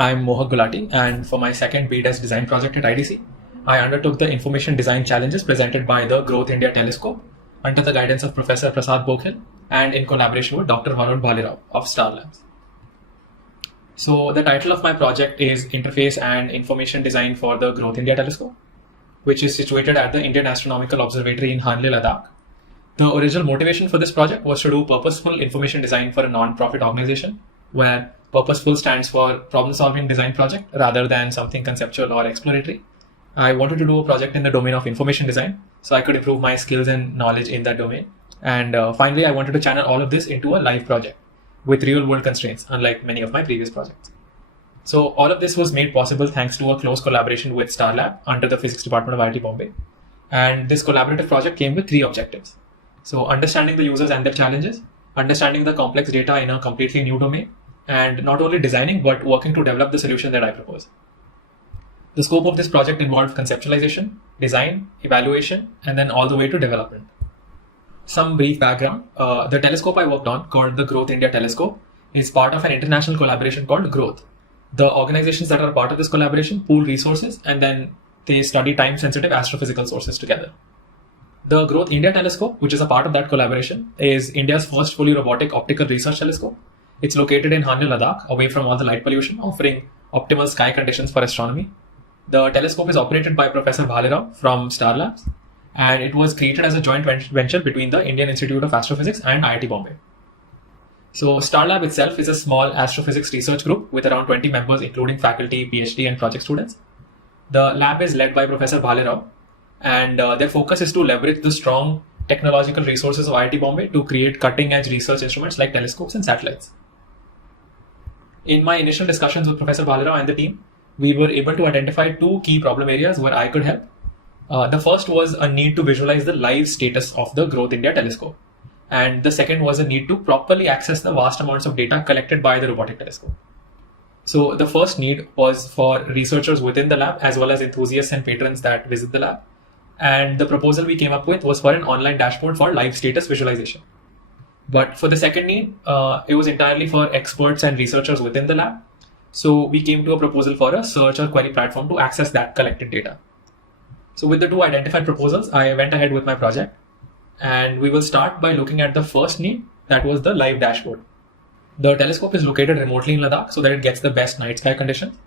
I'm Mohak Gulati, and for my second BDES design project at IDC, I undertook the information design challenges presented by the Growth India Telescope under the guidance of Professor Prasad Bokhel and in collaboration with Dr. Varun Bhalirao of Star Labs. So the title of my project is Interface and Information Design for the Growth India Telescope, which is situated at the Indian Astronomical Observatory in Hanle, Ladakh. The original motivation for this project was to do purposeful information design for a non-profit organization, where purposeful stands for problem-solving design project rather than something conceptual or exploratory. I wanted to do a project in the domain of information design so I could improve my skills and knowledge in that domain. And finally, I wanted to channel all of this into a live project with real-world constraints, unlike many of my previous projects. So all of this was made possible thanks to a close collaboration with Star Lab under the Physics Department of IIT Bombay. And this collaborative project came with 3 objectives. So understanding the users and their challenges, understanding the complex data in a completely new domain, and not only designing but working to develop the solution that I propose. The scope of this project involved conceptualization, design, evaluation, and then all the way to development. Some brief background. The telescope I worked on, called the Growth India Telescope, is part of an international collaboration called Growth. The organizations that are part of this collaboration pool resources and then they study time-sensitive astrophysical sources together. The Growth India Telescope, which is a part of that collaboration, is India's first fully robotic optical research telescope. It's located in Hanle, Ladakh, away from all the light pollution, offering optimal sky conditions for astronomy. The telescope is operated by Professor Bhalirao from Star Labs, and it was created as a joint venture between the Indian Institute of Astrophysics and IIT Bombay. So Star Lab itself is a small astrophysics research group with around 20 members, including faculty, PhD, and project students. The lab is led by Professor Bhalirao, and their focus is to leverage the strong technological resources of IIT Bombay to create cutting-edge research instruments like telescopes and satellites. In my initial discussions with Professor Bhalirao and the team, we were able to identify 2 key problem areas where I could help. The first was a need to visualize the live status of the Growth India Telescope. And the second was a need to properly access the vast amounts of data collected by the robotic telescope. So the first need was for researchers within the lab as well as enthusiasts and patrons that visit the lab. And the proposal we came up with was for an online dashboard for live status visualization. But for the second need, it was entirely for experts and researchers within the lab. So we came to a proposal for a search or query platform to access that collected data. So with the 2 identified proposals, I went ahead with my project. And we will start by looking at the first need, that was the live dashboard. The telescope is located remotely in Ladakh so that it gets the best night sky conditions.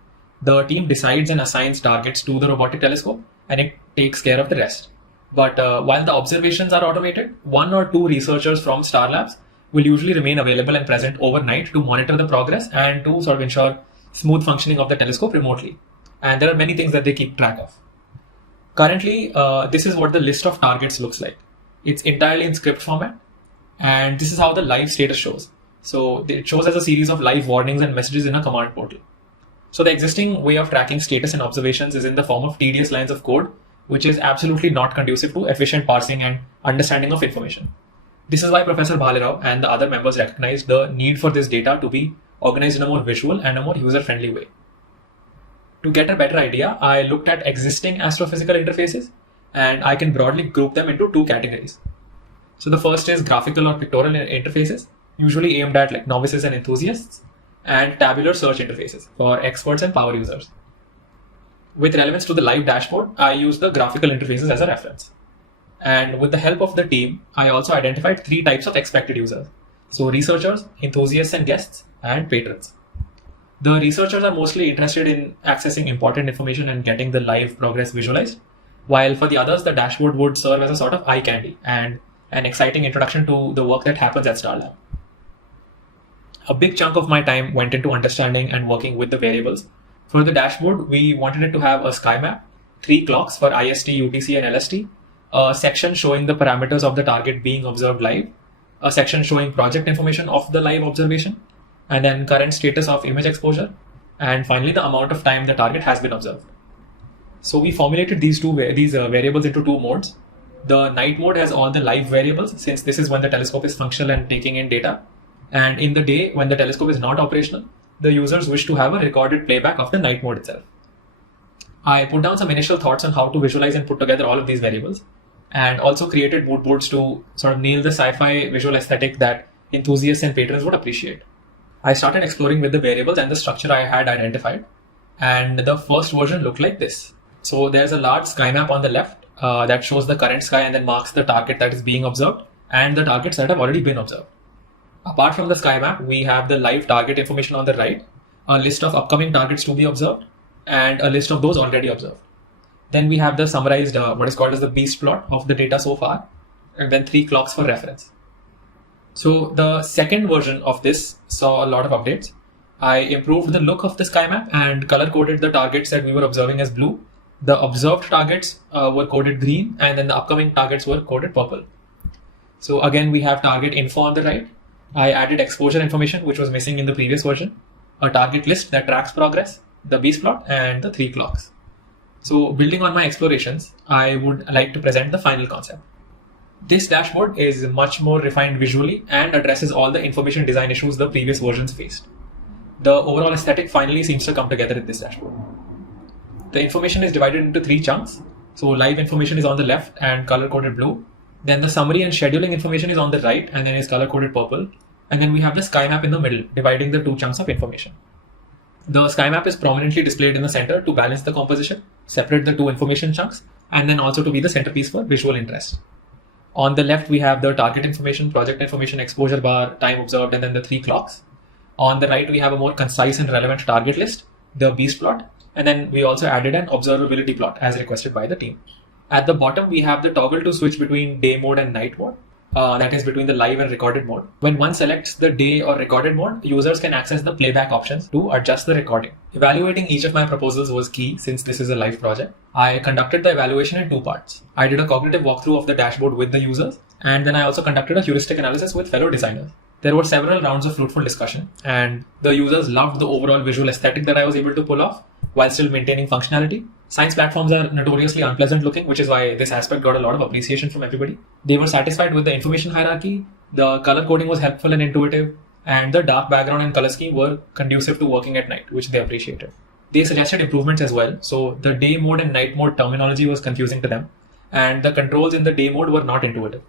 The team decides and assigns targets to the robotic telescope and it takes care of the rest. But while the observations are automated, 1 or 2 researchers from Star Labs will usually remain available and present overnight to monitor the progress and to sort of ensure smooth functioning of the telescope remotely. And there are many things that they keep track of. Currently, this is what the list of targets looks like. It's entirely in script format, and this is how the live status shows. So it shows as a series of live warnings and messages in a command portal. So the existing way of tracking status and observations is in the form of tedious lines of code, which is absolutely not conducive to efficient parsing and understanding of information. This is why Professor Bhalirao and the other members recognized the need for this data to be organized in a more visual and a more user-friendly way. To get a better idea, I looked at existing astrophysical interfaces, and I can broadly group them into 2 categories. So the first is graphical or pictorial interfaces, usually aimed at like novices and enthusiasts, and tabular search interfaces for experts and power users. With relevance to the live dashboard, I use the graphical interfaces as a reference. And with the help of the team, I also identified 3 types of expected users. So researchers, enthusiasts and guests, and patrons. The researchers are mostly interested in accessing important information and getting the live progress visualized, while for the others, the dashboard would serve as a sort of eye candy and an exciting introduction to the work that happens at Star Lab. A big chunk of my time went into understanding and working with the variables. For the dashboard, we wanted it to have a sky map, 3 clocks for IST, UTC, and LST, a section showing the parameters of the target being observed live, a section showing project information of the live observation, and then current status of image exposure, and finally the amount of time the target has been observed. So we formulated these variables into 2 modes. The night mode has all the live variables, since this is when the telescope is functional and taking in data. And in the day, when the telescope is not operational, the users wish to have a recorded playback of the night mode itself. I put down some initial thoughts on how to visualize and put together all of these variables, and also created mood boards to sort of nail the sci-fi visual aesthetic that enthusiasts and patrons would appreciate. I started exploring with the variables and the structure I had identified, and the first version looked like this. So there's a large sky map on the left that shows the current sky and then marks the target that is being observed and the targets that have already been observed. Apart from the sky map, we have the live target information on the right, a list of upcoming targets to be observed, and a list of those already observed. Then we have the summarized, what is called as the beast plot of the data so far, and then 3 clocks for reference. So the second version of this saw a lot of updates. I improved the look of the sky map and color coded the targets that we were observing as blue. The observed targets were coded green, and then the upcoming targets were coded purple. So again, we have target info on the right. I added exposure information, which was missing in the previous version, a target list that tracks progress, the beast plot, and the 3 clocks. So building on my explorations, I would like to present the final concept. This dashboard is much more refined visually and addresses all the information design issues the previous versions faced. The overall aesthetic finally seems to come together in this dashboard. The information is divided into 3 chunks. So live information is on the left and color-coded blue. Then the summary and scheduling information is on the right and then is color-coded purple. And then we have the sky map in the middle, dividing the 2 chunks of information. The sky map is prominently displayed in the center to balance the composition, separate the 2 information chunks, and then also to be the centerpiece for visual interest. On the left, we have the target information, project information, exposure bar, time observed, and then the 3 clocks. On the right, we have a more concise and relevant target list, the beast plot, and then we also added an observability plot as requested by the team. At the bottom, we have the toggle to switch between day mode and night mode, that is between the live and recorded mode. When one selects the day or recorded mode, users can access the playback options to adjust the recording. Evaluating each of my proposals was key since this is a live project. I conducted the evaluation in 2 parts. I did a cognitive walkthrough of the dashboard with the users, and then I also conducted a heuristic analysis with fellow designers. There were several rounds of fruitful discussion, and the users loved the overall visual aesthetic that I was able to pull off while still maintaining functionality. Science platforms are notoriously unpleasant looking, which is why this aspect got a lot of appreciation from everybody. They were satisfied with the information hierarchy, the color coding was helpful and intuitive, and the dark background and color scheme were conducive to working at night, which they appreciated. They suggested improvements as well, so the day mode and night mode terminology was confusing to them, and the controls in the day mode were not intuitive.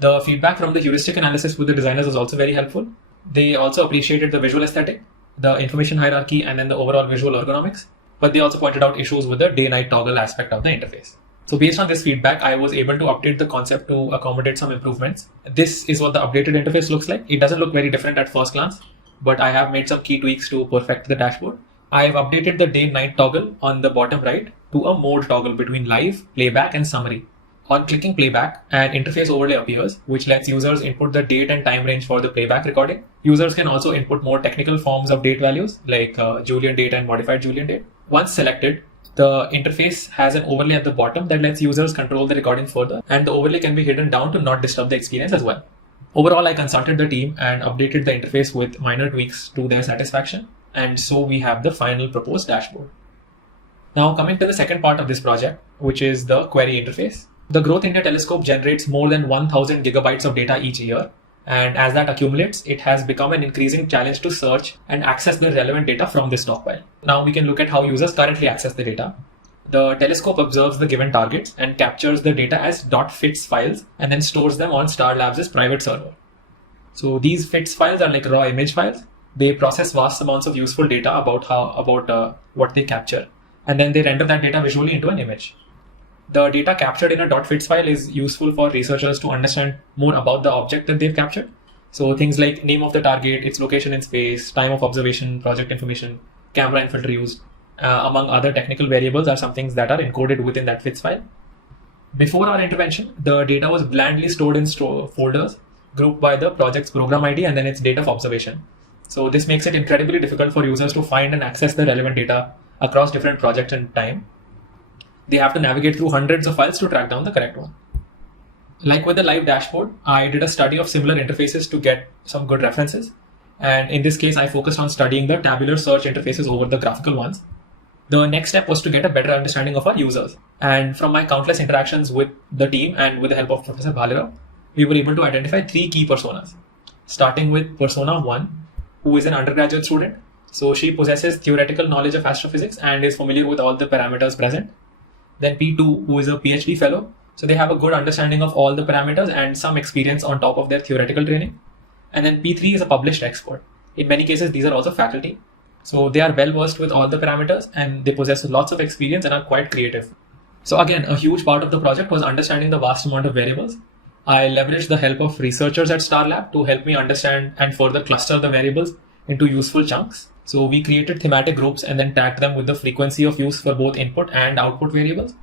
The feedback from the heuristic analysis with the designers was also very helpful. They also appreciated the visual aesthetic, the information hierarchy, and then the overall visual ergonomics. But they also pointed out issues with the day-night toggle aspect of the interface. So based on this feedback, I was able to update the concept to accommodate some improvements. This is what the updated interface looks like. It doesn't look very different at first glance, but I have made some key tweaks to perfect the dashboard. I have updated the day-night toggle on the bottom right to a mode toggle between live, playback, and summary. On clicking playback, an interface overlay appears, which lets users input the date and time range for the playback recording. Users can also input more technical forms of date values, like Julian date and modified Julian date. Once selected, the interface has an overlay at the bottom that lets users control the recording further, and the overlay can be hidden down to not disturb the experience as well. Overall, I consulted the team and updated the interface with minor tweaks to their satisfaction, and so we have the final proposed dashboard. Now coming to the second part of this project, which is the query interface. The Growth India Telescope generates more than 1000 gigabytes of data each year, and as that accumulates, it has become an increasing challenge to search and access the relevant data from this stockpile. Now we can look at how users currently access the data. The telescope observes the given targets and captures the data as .fits files and then stores them on Star Labs' private server. So these FITS files are like raw image files. They process vast amounts of useful data about what they capture, and then they render that data visually into an image. The data captured in a .fits file is useful for researchers to understand more about the object that they've captured. So things like name of the target, its location in space, time of observation, project information, camera and filter used, among other technical variables are some things that are encoded within that FITS file. Before our intervention, the data was blandly stored in folders grouped by the project's program ID and then its date of observation. So this makes it incredibly difficult for users to find and access the relevant data across different projects and time. They have to navigate through hundreds of files to track down the correct one. Like with the live dashboard, I did a study of similar interfaces to get some good references. And in this case, I focused on studying the tabular search interfaces over the graphical ones. The next step was to get a better understanding of our users. And from my countless interactions with the team and with the help of Professor Bhalira, we were able to identify 3 key personas. Starting with persona 1, who is an undergraduate student. So she possesses theoretical knowledge of astrophysics and is familiar with all the parameters present. Then P2, who is a PhD fellow. So they have a good understanding of all the parameters and some experience on top of their theoretical training. And then P3 is a published expert. In many cases, these are also faculty. So they are well versed with all the parameters and they possess lots of experience and are quite creative. So again, a huge part of the project was understanding the vast amount of variables. I leveraged the help of researchers at Star Lab to help me understand and further cluster the variables into useful chunks. So we created thematic groups and then tagged them with the frequency of use for both input and output variables.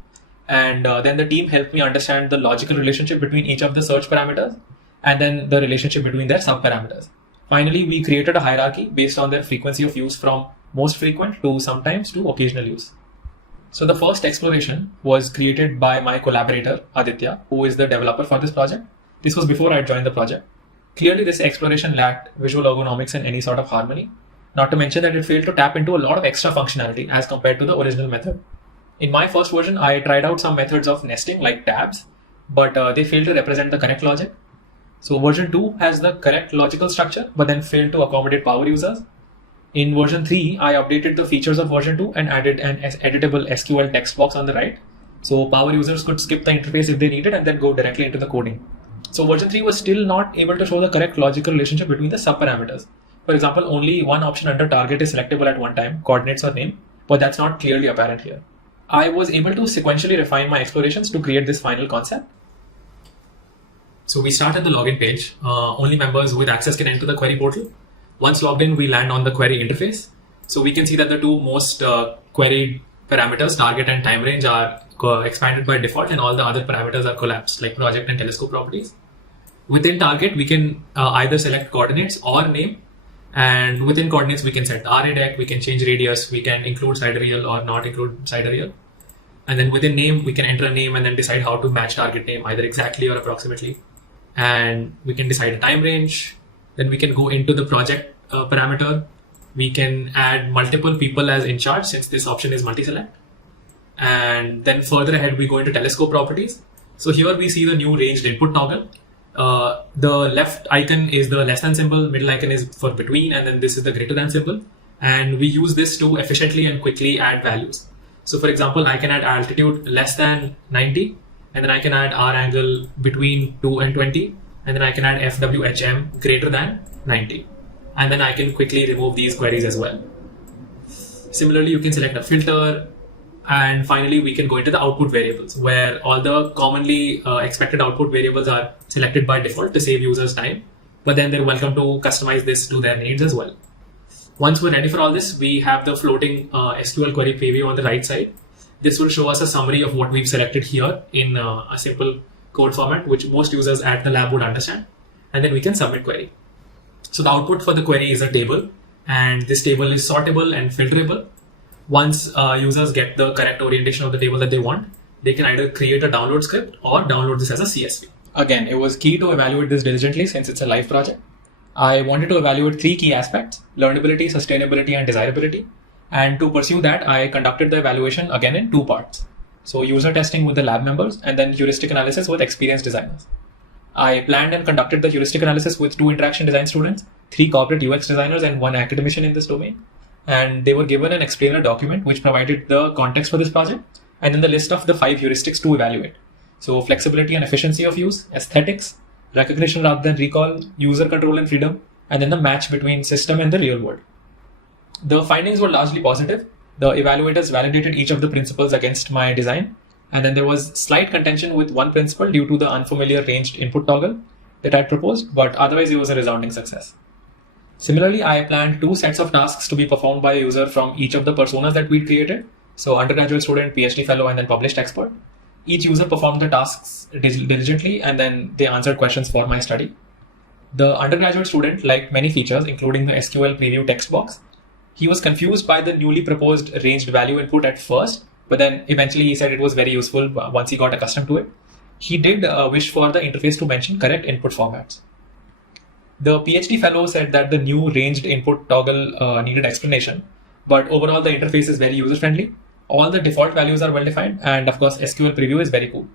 And then the team helped me understand the logical relationship between each of the search parameters and then the relationship between their subparameters. Finally, we created a hierarchy based on their frequency of use from most frequent to sometimes to occasional use. So the first exploration was created by my collaborator, Aditya, who is the developer for this project. This was before I joined the project. Clearly, this exploration lacked visual ergonomics and any sort of harmony, not to mention that it failed to tap into a lot of extra functionality as compared to the original method. In my first version, I tried out some methods of nesting like tabs, but they failed to represent the correct logic. So version 2 has the correct logical structure, but then failed to accommodate power users. In version 3, I updated the features of version 2 and added an editable SQL text box on the right. So power users could skip the interface if they needed and then go directly into the coding. So version 3 was still not able to show the correct logical relationship between the subparameters. For example, only one option under target is selectable at one time, coordinates or name, but that's not clearly apparent here. I was able to sequentially refine my explorations to create this final concept. So we start at the login page. Only members with access can enter the query portal. Once logged in, we land on the query interface. So we can see that the two most queried parameters, target and time range, are expanded by default, and all the other parameters are collapsed, like project and telescope properties. Within target, we can either select coordinates or name. And within coordinates, we can set the RADEC, we can change radius, we can include sidereal or not include sidereal. And then within name, we can enter a name and then decide how to match target name, either exactly or approximately. And we can decide a time range. Then we can go into the project parameter. We can add multiple people as in charge, since this option is multi-select. And then further ahead, we go into telescope properties. So here we see the new ranged input toggle. The left icon is the less than symbol, middle icon is for between, and then this is the greater than symbol. And we use this to efficiently and quickly add values. So for example, I can add altitude less than 90, and then I can add R angle between 2 and 20, and then I can add FWHM greater than 90. And then I can quickly remove these queries as well. Similarly, you can select a filter. And finally, we can go into the output variables, where all the commonly expected output variables are selected by default to save users time. But then they're welcome to customize this to their needs as well. Once we're ready for all this, we have the floating SQL query preview on the right side. This will show us a summary of what we've selected here in a simple code format, which most users at the lab would understand. And then we can submit query. So the output for the query is a table, and this table is sortable and filterable. Once users get the correct orientation of the table that they want, they can either create a download script or download this as a CSV. Again, it was key to evaluate this diligently since it's a live project. I wanted to evaluate three key aspects: learnability, sustainability, and desirability. And to pursue that, I conducted the evaluation again in two parts. So user testing with the lab members and then heuristic analysis with experienced designers. I planned and conducted the heuristic analysis with 2 interaction design students, 3 corporate UX designers, and 1 academician in this domain. And they were given an explainer document which provided the context for this project and then the list of the 5 heuristics to evaluate. So flexibility and efficiency of use, aesthetics, recognition rather than recall, user control and freedom, and then the match between system and the real world. The findings were largely positive. The evaluators validated each of the principles against my design, and then there was slight contention with one principle due to the unfamiliar ranged input toggle that I proposed, but otherwise it was a resounding success. Similarly, I planned 2 sets of tasks to be performed by a user from each of the personas that we created. So undergraduate student, PhD fellow, and then published expert. Each user performed the tasks diligently and then they answered questions for my study. The undergraduate student liked many features, including the SQL preview text box. He was confused by the newly proposed ranged value input at first, but then eventually he said it was very useful once he got accustomed to it. He did wish for the interface to mention correct input formats. The PhD fellow said that the new ranged input toggle needed explanation, but overall the interface is very user-friendly. All the default values are well-defined, and of course SQL preview is very cool.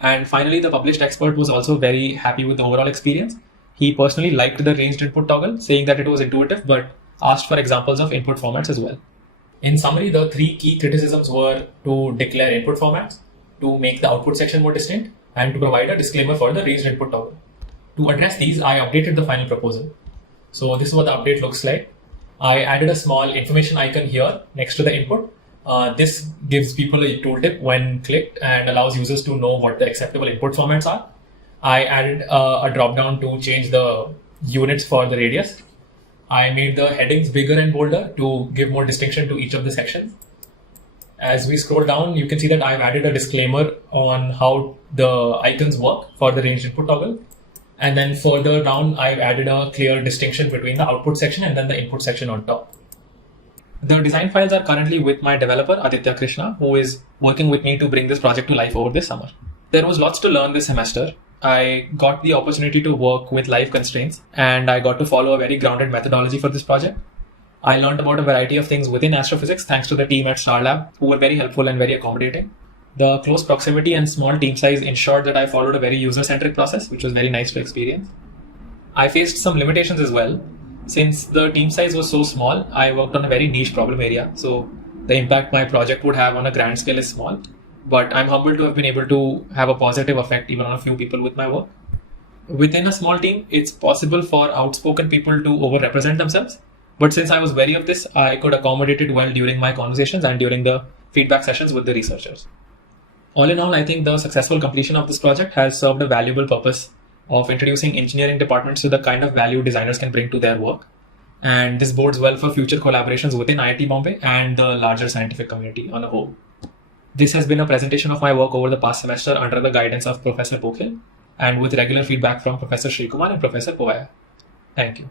And finally, the published expert was also very happy with the overall experience. He personally liked the ranged input toggle, saying that it was intuitive, but asked for examples of input formats as well. In summary, the 3 key criticisms were to declare input formats, to make the output section more distinct, and to provide a disclaimer for the ranged input toggle. To address these, I updated the final proposal. So this is what the update looks like. I added a small information icon here next to the input. This gives people a tooltip when clicked and allows users to know what the acceptable input formats are. I added a drop down to change the units for the radius. I made the headings bigger and bolder to give more distinction to each of the sections. As we scroll down, you can see that I've added a disclaimer on how the icons work for the ranged input toggle. And then further down, I've added a clear distinction between the output section and then the input section on top. The design files are currently with my developer, Aditya Krishna, who is working with me to bring this project to life over this summer. There was lots to learn this semester. I got the opportunity to work with live constraints, and I got to follow a very grounded methodology for this project. I learned about a variety of things within astrophysics thanks to the team at Star Lab, who were very helpful and very accommodating. The close proximity and small team size ensured that I followed a very user-centric process, which was very nice to experience. I faced some limitations as well. Since the team size was so small, I worked on a very niche problem area, so the impact my project would have on a grand scale is small. But I'm humbled to have been able to have a positive effect even on a few people with my work. Within a small team, it's possible for outspoken people to overrepresent themselves. But since I was wary of this, I could accommodate it well during my conversations and during the feedback sessions with the researchers. All in all, I think the successful completion of this project has served a valuable purpose of introducing engineering departments to the kind of value designers can bring to their work. And this bodes well for future collaborations within IIT Bombay and the larger scientific community on a whole. This has been a presentation of my work over the past semester under the guidance of Professor Bokhil and with regular feedback from Professor Srikumar and Professor Povaya. Thank you.